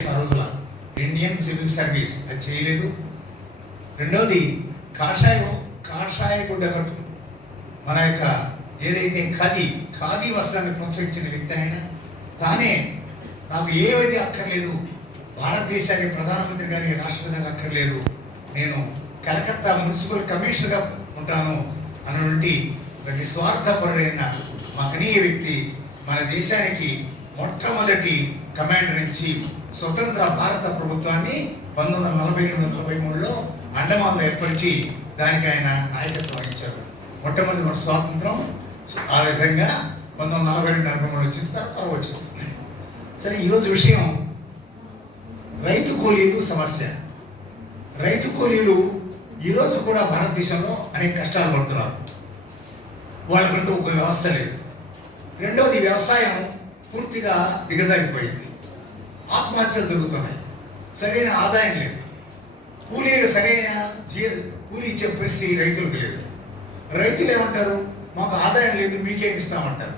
ఆ రోజుల Indian civil service అది చేయలేదు. రెండవది కాషాయ గుడ్డ కట్టు మన యొక్క ఏదైతే ఖాదీ వస్త్రాన్ని ప్రోత్సహించిన వ్యక్తి ఆయన. తానే నాకు ఏవైతే అక్కర్లేదు, భారతదేశానికి ప్రధానమంత్రి గారి రాష్ట్రపతిగా అక్కర్లేదు, నేను కలకత్తా మున్సిపల్ కమిషనర్గా ఉంటాను అన్నటువంటి ఒక నిస్వార్థపరుడైన మహనీయ వ్యక్తి మన దేశానికి మొట్టమొదటి కమాండర్ ఇన్ చీఫ్. స్వతంత్ర భారత ప్రభుత్వాన్ని 1942-43లో అండమాన్లో ఏర్పరిచి దానికి ఆయన నాయకత్వం వహించారు. మొట్టమొదటి స్వాతంత్రం ఆ విధంగా 1942-43 వచ్చిన తర్వాత వచ్చింది. సరే, ఈరోజు విషయం రైతు కూలీలు సమస్య. రైతు కూలీలు ఈరోజు కూడా భారతదేశంలో అనేక కష్టాలు పడుతున్నారు. వాళ్ళకంటూ ఒక వ్యవస్థ లేదు. రెండవది, వ్యవసాయం పూర్తిగా దిగజారిపోయింది. ఆత్మహత్యలు జరుగుతున్నాయి. సరైన ఆదాయం లేదు. కూలీలు సరైన కూలీ ఇచ్చే పరిస్థితి రైతులకు లేదు. రైతులు ఏమంటారు, మాకు ఆదాయం లేదు, మీకేం ఇస్తామంటారు.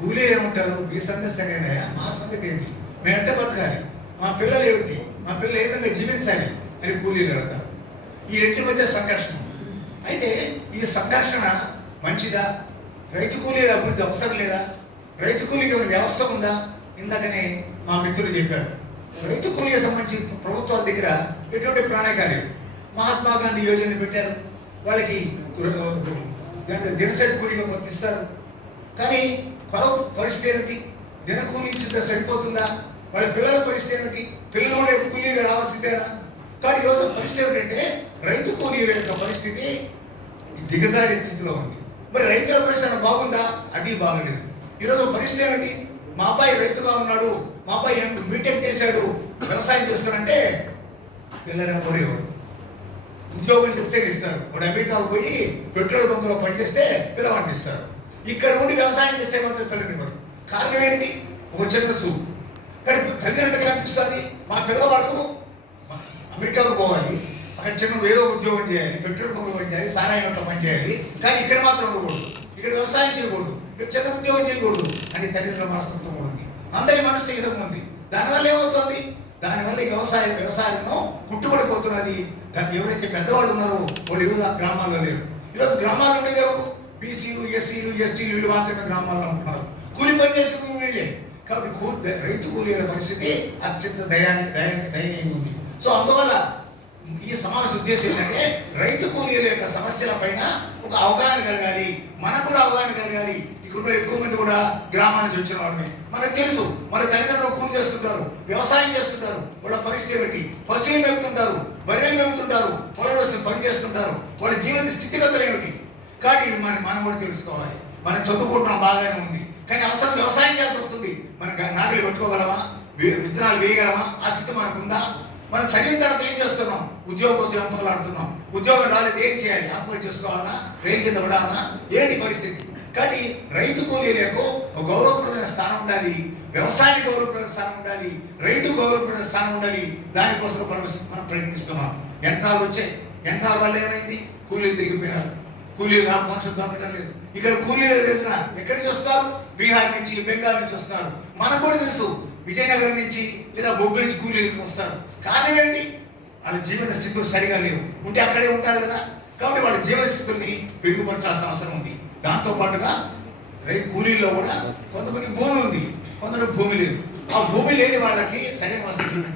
కూలీలు ఏమంటారు, మీ సంగతి సరైనయా, మా సంగతి ఏంటి, మేము ఎంత బతకాలి, మా పిల్లలు ఏమిటి, మా పిల్లలు ఏ విధంగా జీవించాలి అని కూలీలు అడుగుతారు. ఈ రెండింటి మధ్య సంఘర్షణ. అయితే ఈ సంఘర్షణ మంచిదా? రైతు కూలీల అభివృద్ధి అవసరం లేదా? రైతు కూలీకి వ్యవస్థ ఉందా? ఇందాకనే మా మిత్రులు చెప్పారు, రైతు కూలీకి సంబంధించి ప్రభుత్వాల దగ్గర ఎటువంటి ప్రణాళిక లేదు. మహాత్మా గాంధీ యోజన పెట్టారు, వాళ్ళకి దినసరి కూలీగా కొంత ఇస్తారు. కానీ పరిస్థితి ఏమిటి? దిన కూలీ ఇచ్చితే సరిపోతుందా? వాళ్ళ పిల్లల పరిస్థితి ఏమిటి? పిల్లలు కూలీగా రావాల్సిందేనా? కానీ ఈరోజు పరిస్థితి ఏమిటంటే రైతు కూలీల యొక్క పరిస్థితి దిగజారి స్థితిలో ఉంది. మరి రైతుల పరిస్థితి బాగుందా? అది బాగలేదు. ఈరోజు పరిస్థితి ఏమిటి? మా అబ్బాయి రైతుగా ఉన్నాడు, మా అబ్బాయి బీటెక్ చేశాడు, వ్యవసాయం చేస్తానంటే పిల్లలు కోరేవాడు. ఉద్యోగం చేస్తే ఇస్తారు. వాడు అమెరికాకు పోయి పెట్రోల్ బంకులో పనిచేస్తే పిల్లవాడిని ఇస్తారు. ఇక్కడ ఉండి వ్యవసాయం చేస్తే మాత్రం పిల్లనివ్వరు. కారణం ఏంటి? ఒక చిన్న చూపు. కానీ తల్లిదండ్రులుగా అనిపిస్తుంది, మా పిల్లవాడు అమెరికాకు పోవాలి, అక్కడ చిన్న ఏదో ఉద్యోగం చేయాలి, పెట్రోల్ బంకులో పని చేయాలి, సారాయంలో పని చేయాలి, కానీ ఇక్కడ మాత్రం ఉండకూడదు, ఇక్కడ వ్యవసాయం చేయకూడదు, ఇక్కడ చిన్న ఉద్యోగం చేయకూడదు అని తల్లిదండ్రుల మనస్తత్వం ఉంది. అందరి మనసు ఈ విధంగా ఉంది. దానివల్ల ఏమవుతుంది? దానివల్ల ఈ వ్యవసాయంలో కుట్టుబడిపోతున్నది. ఎవరైతే పెద్దవాళ్ళు ఉన్నారో వాళ్ళు ఈరోజు ఆ గ్రామాల్లో లేరు. ఈరోజు గ్రామాల్లో ఉండేది ఎవరు? బీసీలు, ఎస్సీలు, ఎస్టీలు, వీళ్ళు మాత్రమే గ్రామాల్లో ఉంటున్నారు. కూలి పని చేసేది వీళ్ళే. కాబట్టి రైతు కూలీల పరిస్థితి అత్యంత దయనీయంగా ఉంది. సో అందువల్ల ఈ సమావేశ ఉద్దేశం ఏంటంటే రైతు కూలీల యొక్క సమస్యల పైన ఒక అవగాహన కలగాలి, మనకు కూడా అవగాహన కలగాలి. ఇక్కడ ఎక్కువ మంది కూడా గ్రామాల నుంచి వచ్చిన వాళ్ళని మనకు తెలుసు. మన తల్లిదండ్రులు కూలి చేస్తుంటారు, వ్యవసాయం చేస్తుంటారు, వాళ్ళ పరిస్థితి ఏమిటి, పశువులు మేపుతుంటారు, బర్రెలు మేపుతుంటారు, పొలంలో పని చేస్తుంటారు, వాళ్ళ జీవన స్థితిగతులు ఏమిటి. కాబట్టి మనం కూడా తెలుసుకోవాలి. మనం చదువుకుంటున్నాం, బాగానే ఉంది, కానీ అవసరం వ్యవసాయం చేయాల్సి వస్తుంది. మన నాగలి పట్టుకోగలమా, విత్తనాలు వేయగలమా, ఆ స్థితి మనకుందా? మనం చదివిన తర్వాత ఏం చేస్తున్నాం? ఉద్యోగం కోసం ఎంపలాడుతున్నాం. ఉద్యోగం రాలేదు, ఏం చేయాలి? ఆత్మహత్య చేసుకోవాలన్నా, రైలు కింద పడాలన్నా, ఏంటి పరిస్థితి? కానీ రైతు కూలీలకు ఒక గౌరవప్రదమైన స్థానం ఉండాలి, వ్యవసాయానికి గౌరవప్రదమైన స్థానం ఉండాలి, రైతు గౌరవప్రదమైన స్థానం ఉండాలి. దానికోసం మనం ప్రయత్నిస్తున్నాం. యంత్రాలు వచ్చాయి, యంత్రాల వల్ల ఏమైంది? కూలీలు తిరిగిపోయినారు. కూలీలు మనుషులు దొరకటం లేదు. ఇక్కడ కూలీలు వేసిన ఎక్కడి నుంచి వస్తారు? బీహార్ నుంచి, బెంగాల్ నుంచి వస్తున్నారు. మనకు కూడా తెలుసు, విజయనగరం నుంచి లేదా బొగ్గు నుంచి కూలీలకు వస్తారు. కారణం ఏంటి? వాళ్ళ జీవన స్థితులు సరిగా లేవు. ఉంటే అక్కడే ఉంటారు కదా. కాబట్టి వాళ్ళ జీవన స్థితుల్ని మెరుగుపరచాల్సిన అవసరం ఉంది. దాంతో పాటుగా కూలీల్లో కూడా కొంతమంది భూమి ఉంది, కొందరు భూమి లేదు. ఆ భూమి లేని వాళ్ళకి సరైన వసతులు